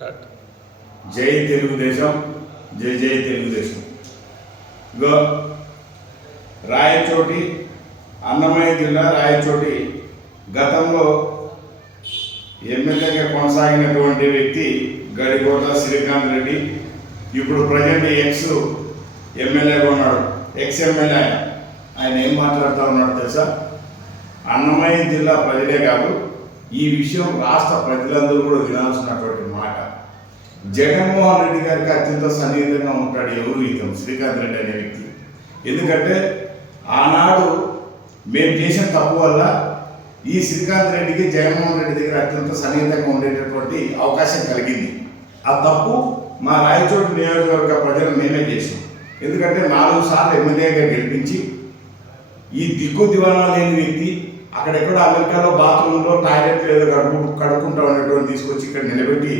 Start జై తెలుగుదేశం జై జై తెలుగుదేశం. ఇగో రాయచోటి అన్నమయ్య జిల్లా రాయచోటి గతంలో ఎమ్మెల్యేగా కొనసాగినటువంటి వ్యక్తి గడికోట శ్రీకాంత్ రెడ్డి. ఇప్పుడు ప్రజెంట్ ఎక్స్ ఎమ్మెల్యేగా ఉన్నాడు. ఎక్స్ ఎమ్మెల్యే ఆయన. ఆయన ఏం మాట్లాడుతూ ఉన్నాడు తెలుసా? అన్నమయ్య జిల్లా ప్రజలే కాదు ఈ విషయం రాష్ట్ర ప్రజలందరూ కూడా వినాల్సినటువంటి జగన్మోహన్ రెడ్డి గారికి అత్యంత సన్నిహితంగా ఉంటాడు ఎవరు ఇతను శ్రీకాంత్ రెడ్డి అనే వ్యక్తి. ఎందుకంటే ఆనాడు మేము చేసిన తప్పు వల్ల ఈ శ్రీకాంత్ రెడ్డికి జగన్మోహన్ రెడ్డి దగ్గర అత్యంత సన్నిహితంగా ఉండేటటువంటి అవకాశం కలిగింది. ఆ తప్పు మా రాయచోటి నియోజకవర్గ ప్రజలు మేమే చేసాం. ఎందుకంటే నాలుగు సార్లు ఎమ్మెల్యేగా గెలిపించి ఈ దిక్కు దివానా లేని వ్యక్తి అక్కడెక్కడ అమెరికాలో బాత్రూంలో టాయిలెట్ ఏదో కడుపు కడుక్కుంటా ఉన్నటువంటి తీసుకొచ్చి ఇక్కడ నిలబెట్టి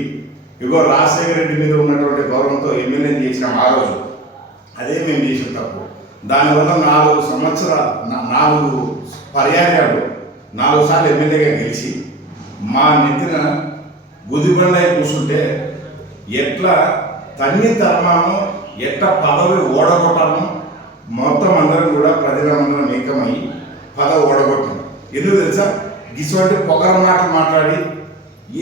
ఇగో రాజశేఖర రెడ్డి మీద ఉన్నటువంటి గౌరవంతో ఎమ్మెల్యే చేసినాం ఆ రోజు. అదే మేము చేసిన తప్పు. దానివల్ల నాలుగు సంవత్సరాలు నాలుగు పర్యాయాలు నాలుగు సార్లు ఎమ్మెల్యేగా గెలిచి మా నెత్తిన గుదిబండ కూర్చుంటే ఎట్లా తన్ని తరమాను ఎట్లా పదవి ఓడగొట్టాను మొత్తం అందరం కూడా ప్రజలందరం ఏకమై పదవి ఓడగొట్టాం. ఎందుకు తెలుసా? గిసువంటి పొగర మాటలు మాట్లాడి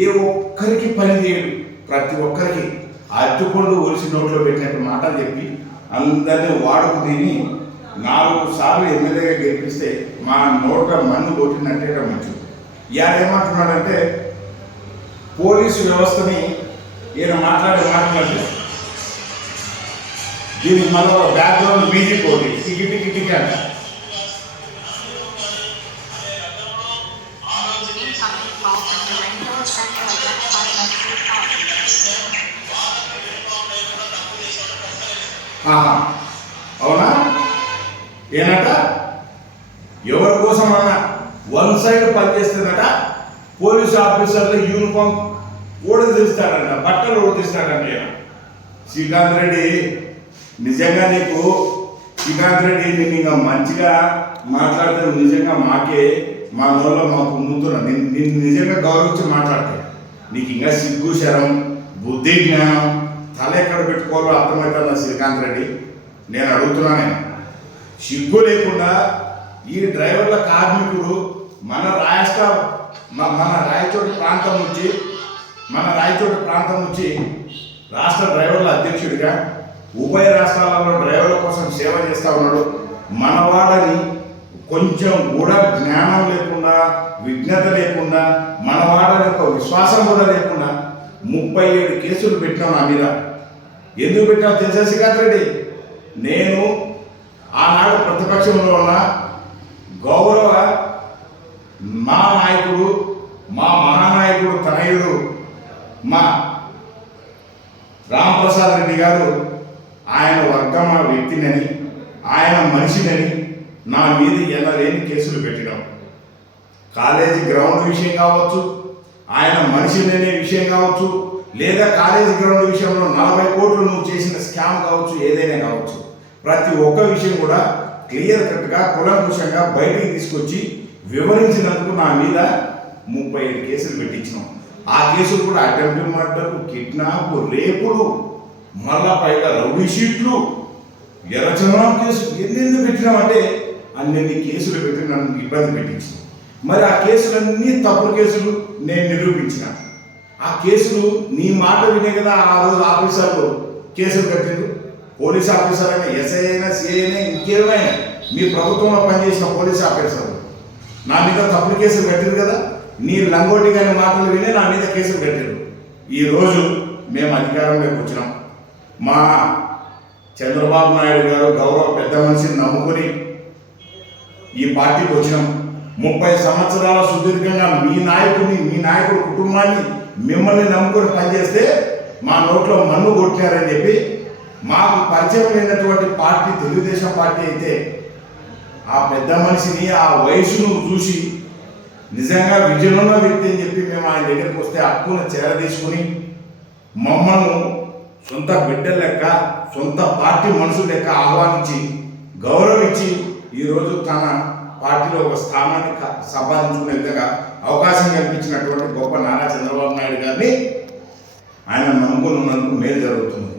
ఏ ఒక్కరికి పని చేయడు. ప్రతి ఒక్కరికి అట్టుపండు ఒలిసి నోట్లో పెట్టినట్టు మాటలు చెప్పి అందరినీ వాడుకు తిని నాలుగు సార్లు ఎమ్మెల్యేగా గెలిపిస్తే మా నోట మన్ను కొట్టినట్టే మంచిది. ఇవాళ ఏమంటున్నాడంటే పోలీసు వ్యవస్థని ఈయన మాట్లాడే మాటలంటే దీనికి మళ్ళీ ఒక బ్యాక్గ్రౌండ్ మ్యూజిక్ ఒకటి టికి టికి టికి అంట. ఆహా. అవునా? ఏనట? ఎవరి కోసం అన్న? వన్ సైడ్ పనిచేస్తుందట. పోలీస్ ఆఫీసర్లు యూనిఫామ్ ఊడదీస్తాడంట బట్టలు ఊడదీస్తాడంట శ్రీకాంత్ రెడ్డి నిజంగా నీకు శ్రీకాంత్ రెడ్డి నేను ఇంకా మంచిగా మాట్లాడితే నిజంగా మాకే మా నోళ్ళ మాకు ముందుతున్నా నేను నేను నిజంగా గౌరవించి మాట్లాడతాను నీకు ఇంకా సిగ్గు శరం బుద్ధి జ్ఞానం తల ఎక్కడ పెట్టుకోవాలో అర్థమవుతుందా శ్రీకాంత్ రెడ్డి? నేను అడుగుతున్నానే. సిగ్గు లేకుండా ఈ డ్రైవర్ల కార్మికుడు మన రాష్ట్ర మన రాయచోటి ప్రాంతం నుంచి మన రాయచోటి ప్రాంతం నుంచి రాష్ట్ర డ్రైవర్ల అధ్యక్షుడిగా ఉభయ రాష్ట్రాలలో డ్రైవర్ల కోసం సేవ చేస్తూ ఉన్నాడు. మన వాళ్ళని కొంచెం కూడా జ్ఞానం లేకుండా విజ్ఞత లేకుండా మన వాళ్ళ యొక్క విశ్వాసం కూడా లేకుండా ముప్పై ఏడు కేసులు పెట్టాం నా మీద. ఎందుకు పెట్టా తెలుసా శ్రీకాంత్ రెడ్డి నేను ఆనాడు ప్రతిపక్షంలో ఉన్న గౌరవ మా నాయకుడు మా మహానాయకుడు తనయుడు మా రామప్రసాద్ రెడ్డి గారు ఆయన వర్గం ఆ వ్యక్తినని ఆయన మనిషినని నా మీద ఎలా లేని కేసులు పెట్టినాం. కాలేజీ గ్రౌండ్ విషయం కావచ్చు ఆయన మనిషిననే విషయం కావచ్చు లేదా కాలేజీ గ్రౌండ్ విషయంలో నలభై కోట్లు నువ్వు చేసిన స్కామ్ కావచ్చు ఏదైనా కావచ్చు. ప్రతి ఒక్క విషయం కూడా క్లియర్ కట్గా కులంకుశంగా బయటికి తీసుకొచ్చి వివరించినందుకు నా మీద ముప్పై ఐదు కేసులు పెట్టించినాం. ఆ కేసులు కూడా అటెంప్ట్ మర్డర్ కిడ్నాప్ రేపులు మళ్ళా పైగా రౌడీ షీట్లు ఎర్రచందనం కేసు ఎన్నెన్ని పెట్టినామంటే అన్నెన్ని కేసులు పెట్టి నన్ను ఇబ్బంది పెట్టించినాం. మరి ఆ కేసులన్నీ తప్పుడు కేసులు నేను నిరూపించిన. ఆ కేసులు నీ మాట వినే కదా ఆ రోజు ఆఫీసర్లు కేసులు కట్టిండు పోలీస్ ఆఫీసర్ అయినా ఎస్ఐ అయినా సిఐ అయినా ఇంకేమైనా మీ ప్రభుత్వంలో పనిచేసిన పోలీస్ ఆఫీసర్లు. నా మీద తప్పుడు కేసులు కట్టిరు కదా నీ లంగోటి కానీ మాటలు వినే నా మీద కేసులు కట్టిరు ఈ రోజు మేము అధికారంలోకి వచ్చినాం. మా చంద్రబాబు నాయుడు గారు గౌరవ పెద్ద మనిషిని నమ్ముకొని ఈ పార్టీకి వచ్చినాం. ముప్పై సంవత్సరాల సుదీర్ఘంగా మీ నాయకుడిని మీ నాయకుడి కుటుంబాన్ని మిమ్మల్ని నమ్ముకొని పనిచేస్తే మా నోట్లో మన్ను కొట్టారని చెప్పి మాకు పరిచయం లేనటువంటి పార్టీ తెలుగుదేశం పార్టీ అయితే ఆ పెద్ద మనిషిని ఆ వయసును చూసి నిజంగా విజయనున్న వ్యక్తి అని చెప్పి మేము ఆయన దగ్గరికి వస్తే అప్పును చేరదీసుకుని మమ్మల్ని సొంత బిడ్డల లెక్క సొంత పార్టీ మనుషుల లెక్క ఆహ్వానించి గౌరవించి ఈరోజు తన పార్టీలో ఒక స్థానాన్ని క- సంపాదించుకునే విధంగా అవకాశం కల్పించినటువంటి గొప్ప నారా చంద్రబాబు నాయుడు గారిని ఆయన నమ్ముకుని ఉన్నందుకు మేలు జరుగుతుంది.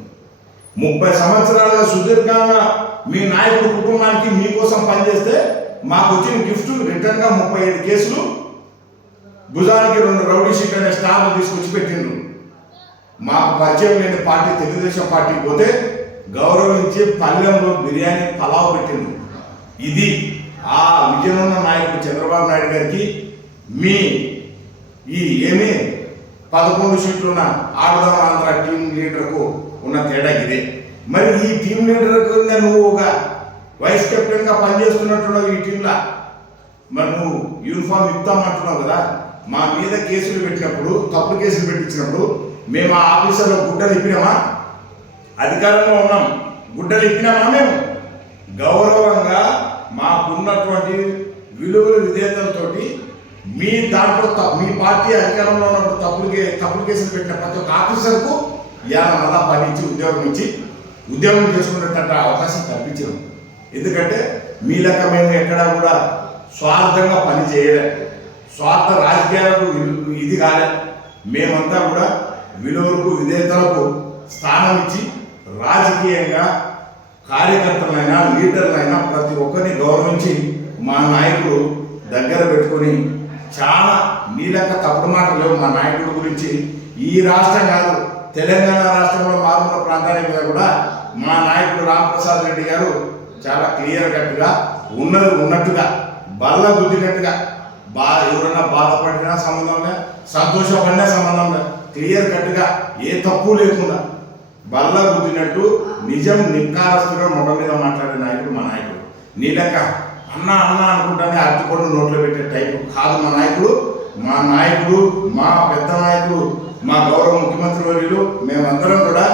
ముప్పై సంవత్సరాలుగా సుదీర్ఘంగా మీ నాయకుడు కుటుంబానికి మీకోసం పనిచేస్తే మాకు వచ్చిన గిఫ్ట్ రిటర్న్గా ముప్పై ఐదు కేసులు భుజానికి రెండు రౌడీ షీట్ అనే స్టాఫ్ తీసుకొచ్చి పెట్టిండ్రు. మాకు పరిచయం లేని పార్టీ తెలుగుదేశం పార్టీ పోతే గౌరవించి పల్లెంలో బిర్యానీ పలావ్ పెట్టిండ్రు. ఇది ఆ విజయనున్న నాయకుడు చంద్రబాబు నాయుడు గారికి మీ ఈ ఏమి పదకొండు సీట్లున్న ఆడదాం ఆంధ్ర టీం లీడర్కు ఉన్న తేడా ఇదే. మరి ఈ టీం లీడర్కు నువ్వు ఒక వైస్ కెప్టెన్గా పనిచేస్తున్నట్టున్నావు ఈ టీంలో. మరి నువ్వు యూనిఫామ్ ఇస్తామంటున్నావు కదా. మా మీద కేసులు పెట్టినప్పుడు తప్పుడు కేసులు పెట్టించినప్పుడు మేము ఆ ఆఫీసర్లో గుడ్డలు ఇప్పినామా? అధికారంలో ఉన్నాం. గుడ్డలు ఇప్పినామా మేము? గౌరవంగా మాకున్నటువంటి విలువల విధేయతలతోటి మీ దాంట్లో మీ పార్టీ అధికారంలో ఉన్నప్పుడు తప్పులకే కే- తప్పుడు కేసులు పెట్టిన ప్రతి ఒక్క ఆఫీసర్కు ఇవాళ మళ్ళా పనిచ్చి ఉద్యోగం ఇచ్చి ఉద్యోగం చేసుకునేటట్టు అవకాశం కల్పించాం. ఎందుకంటే మీ లెక్క మేము ఎక్కడా కూడా స్వార్థంగా పని చేయలే. స్వార్థ రాజకీయాలకు ఇది- ఇది కాలే. మేమంతా కూడా విలువలకు విధేయతలకు స్థానం ఇచ్చి రాజకీయంగా కార్యకర్తలైనా లీడర్లైనా ప్రతి ఒక్కరిని గౌరవించి మా నాయకుడు దగ్గర పెట్టుకొని చాలా నీలక తప్పుడు మాటలు లేవు మా నాయకుడి గురించి. ఈ రాష్ట్రం కాదు తెలంగాణ రాష్ట్రంలో మారుమూల ప్రాంతాల మీద కూడా మా నాయకుడు రామప్రసాద్ రెడ్డి గారు చాలా క్లియర్ కట్గా ఉన్నది ఉన్నట్టుగా బల్ల గుద్దినట్టుగా బా ఎవరైనా బాధపడినా సంబంధం లే సంతోషపడినా సంబంధం క్లియర్ కట్గా ఏ తప్పు లేకుండా బల్ల గుద్దినట్టు నిజం నిక్కారస్తుగా మొగ మీద మాట్లాడే నాయకుడు మా నాయకుడు. నీ లెక్క అన్న అన్న అనుకుంటానే అరటిపండు నోట్లో పెట్టే టైపు కాదు మా నాయకుడు. మా నాయకుడు మా పెద్ద నాయకుడు మా గౌరవ ముఖ్యమంత్రి వర్యులు మేమందరం కూడా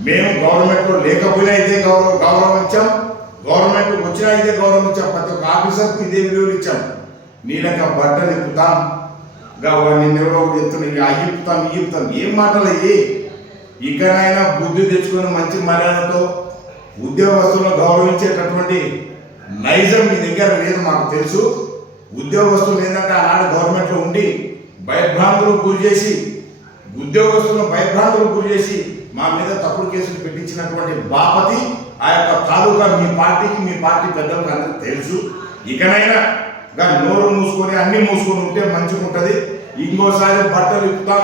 మేము గవర్నమెంట్లో లేకపోయినా ఇదే గౌరవ గౌరవం ఇచ్చాం. గవర్నమెంట్ వచ్చినా ఇదే గౌరవం ఇచ్చాం. ప్రతి ఒక్క ఆఫీసర్కి ఇదే విలువలు ఇచ్చాం. నీ లెక్క బట్టలు ఇప్పుతాం నిన్నెవరో ఎత్తున అయ్యిపుతాం ఇయ్యిపుతాం ఏం మాటలు అయ్యి? ఇకనైనా బుద్ధి తెచ్చుకొని మంచి మర్యాదతో ఉద్యోగస్తులను గౌరవించేటటువంటి నైజం మీ దగ్గర లేదు మాకు తెలుసు. ఉద్యోగస్తులు ఏంటంటే ఆనాడు గవర్నమెంట్లో ఉండి భయభ్రాంతులకు గురి చేసి ఉద్యోగస్తులను భయభ్రాంతులకు గురి చేసి మా మీద తప్పుడు కేసులు పెట్టించినటువంటి బాపతి ఆ యొక్క తాలూకా మీ పార్టీకి మీ పార్టీ పెద్దలకు అందరికీ తెలుసు. ఇకనైనా గా నోరు మూసుకొని అన్ని మూసుకొని ఉంటే మంచిగా ఉంటుంది ఇంకోసారి బట్టలు ఇప్పుతాం.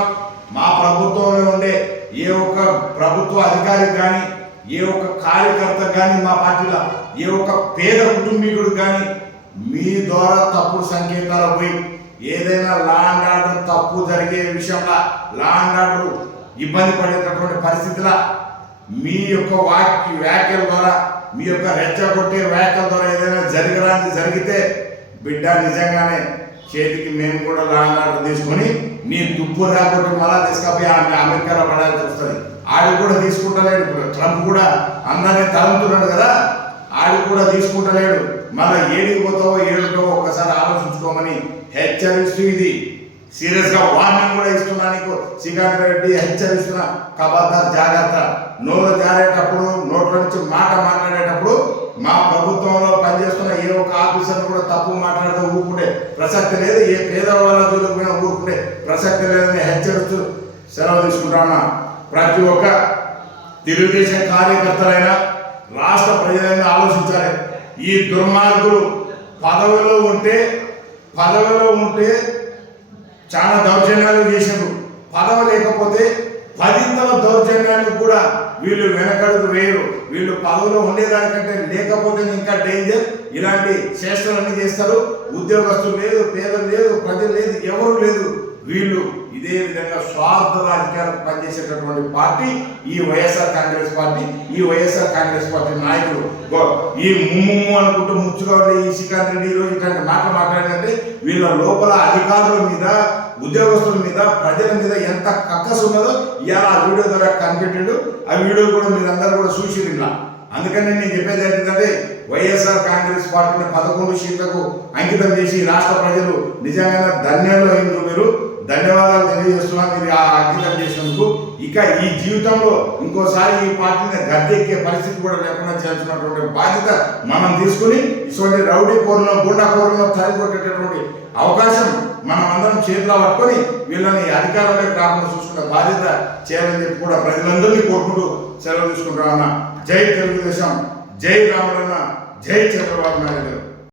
మా ప్రభుత్వంలో ఉండే ఏ ఒక్క ప్రభుత్వ అధికారికి కానీ ఏ ఒక్క కార్యకర్త కానీ మా పార్టీలో ఏ ఒక్క పేద కుటుంబీకుడు కానీ మీ ద్వారా తప్పుడు సంకేతాలు పోయి ఏదైనా లాండ్ ఆర్డర్ తప్పు జరిగే విషయంలో లాండ్ ఆర్డర్ ఇబ్బంది పడేటటువంటి పరిస్థితిలో మీ యొక్క వాక్య వ్యాఖ్యల ద్వారా మీ యొక్క రెచ్చగొట్టే వ్యాఖ్యల ద్వారా ఏదైనా జరగడానికి జరిగితే బిడ్డ నిజంగానే చేతికి మేము కూడా లాంగ్ ఆర్డర్ తీసుకొని నీ దుప్పు రాకుండా మళ్ళా తీసుకపోయి ఆమె అమెరికాలో పడాల్సి వస్తుంది ఆడు కూడా తీసుకుంటలేడు. ట్రంప్ కూడా అందరినీ తలంతున్నాడు కదా. ఆడు కూడా తీసుకుంటలేడు. మళ్ళీ ఏడికి పోతావో ఏడుకో ఒక్కసారి ఆలోచించుకోమని హెచ్చరిస్తూ ఇది. సీరియస్గా వార్నింగ్ కూడా ఇస్తున్నా నీకు. శ్రీకాంత్ రెడ్డి హెచ్చరిస్తున్నా కబద్దార్ జాగ్రత్త. నోరు జారేటప్పుడు నోట్ల నుంచి మాట మాట్లాడేటప్పుడు మా ప్రభుత్వంలో పనిచేస్తున్న ఏ ఒక్క ఆఫీసర్ కూడా తప్పు మాట్లాడితే ఊరుకుంటే ప్రసక్తి లేదు ఏ పేదవాళ్ళ జోలికి పోయినా ఊరుకుంటే ప్రసక్తి లేదని హెచ్చరిస్తూ సెలవు తీసుకుంటామన్నా ప్రతి ఒక్క తెలుగుదేశం కార్యకర్తలైనా రాష్ట్ర ప్రజలైనా ఆలోచించాలి. ఈ దుర్మార్గులు పదవిలో ఉంటే పదవిలో ఉంటే చాలా దౌర్జన్యాలు చేశారు పదవి లేకపోతే పదింతల దౌర్జన్యానికి కూడా వీళ్ళు వెనకడుగు వేయరు. వీళ్ళు పదవిలో ఉండేదానికంటే లేకపోతే ఇంకా డేంజర్ ఇలాంటి చేష్టలన్నీ చేస్తారు. ఉద్యోగస్తులు లేదు పేదలు లేదు ప్రజలు లేదు ఎవరు లేదు. వీళ్ళు స్వార్థ రాజకీయాలకు పనిచేసేటటువంటి పార్టీ ఈ వైఎస్ఆర్ కాంగ్రెస్ పార్టీ. ఈ వైఎస్ఆర్ కాంగ్రెస్ పార్టీ నాయకులు. ఈ ముమ్ము అనుకుంటూ ముచ్చుగా ఈ శ్రీకాంత్ రెడ్డి ఈరోజు ఇట్లాంటి మాటలు మాట్లాడినంటే వీళ్ళ లోపల అధికారుల మీద ఉద్యోగస్తుల మీద ప్రజల మీద ఎంత కక్కసు ఉన్నదో ఇవాళ ఆ వీడియో ద్వారా కనిపెట్టిండు. ఆ వీడియో కూడా మీరందరూ కూడా చూసిరు ఇలా అందుకని నేను చెప్పేది ఏంటంటే వైఎస్ఆర్ కాంగ్రెస్ పార్టీని పదకొండు సీట్లకు అంకితం చేసి రాష్ట్ర ప్రజలు నిజంగా ధన్యంలో అయిందో మీరు. ధన్యవాదాలు తెలియజేస్తున్నాను. మీరు ఆ అంకితం చేసినందుకు. ఇక ఈ జీవితంలో ఇంకోసారి ఈ పార్టీని గద్దెక్కే పరిస్థితి కూడా లేకుండా చేయాల్సినటువంటి బాధ్యత మనం తీసుకుని ఇటువంటి రౌడీ కోరలో గుండా కోరలో తరిగొట్టేటటువంటి అవకాశం మనం అందరం చేతిలో పట్టుకొని వీళ్ళని అధికారంలోకి రాకుండా చూసుకునే బాధ్యత చేయాలని చెప్పి కూడా ప్రజలందరినీ కోరుకుంటూ సెలవు తీసుకుంటున్నా జై తెలుగుదేశం. జై రామరన్న జై చంద్రబాబు నాయుడు